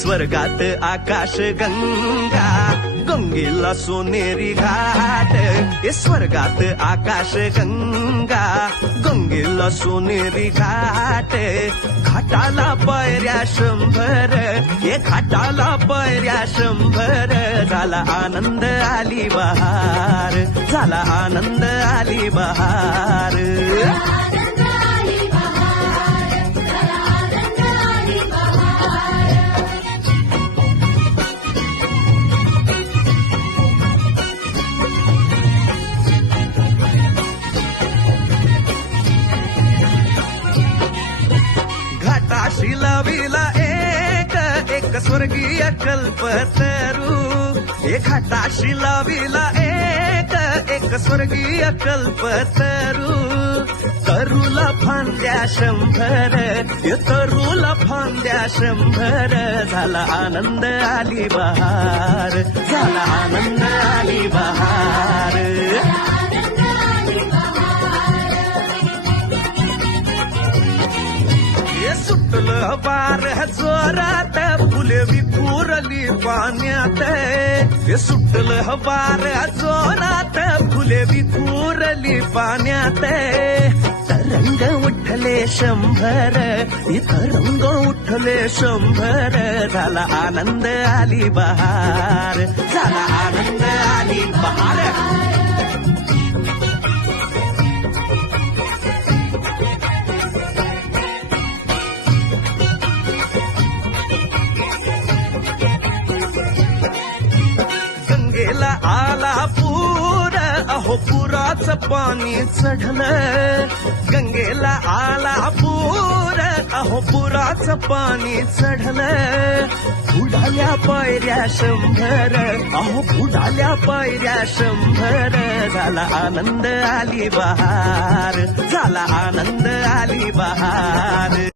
स्वर्गात आकाश गंगा, गंगेला सोनेरी घाट. हे स्वर्गात आकाश गंगा, गंगेला सोनेरी घाट. घाटाला पायऱ्या 100, हे घाटाला पायऱ्या 100. झाला आनंद आली बहार, झाला आनंद आली बहार. घाटाशी लाविला एक स्वर्गीय कल्पतरू. हे घाटाशी लाविला एक स्वर्गीय कल्पतरू. तरूला फांद्या 100, हे तरूला फांद्या 100. झाला आनंद आली बहार, झाला आनंद आली बहार. सुटलं वार जोरात, फुले विखुरली पाण्यात. हे सुटलं वार जोरात, फुले विखुरली पाण्यात. तरंग उठले 100, हे तरंग उठले 100. झाला आनंद आली बहार, झाला आनंद आली बहार. आला पूर, अहो पुराचं पाणी चढलं. गंगेला आला पूर, अहो पुराचं पाणी चढलं. बुडाल्या पायऱ्या 100, अहो बुडाल्या पायऱ्या 100. झाला आनंद आली बहार, झाला आनंद आली बहार.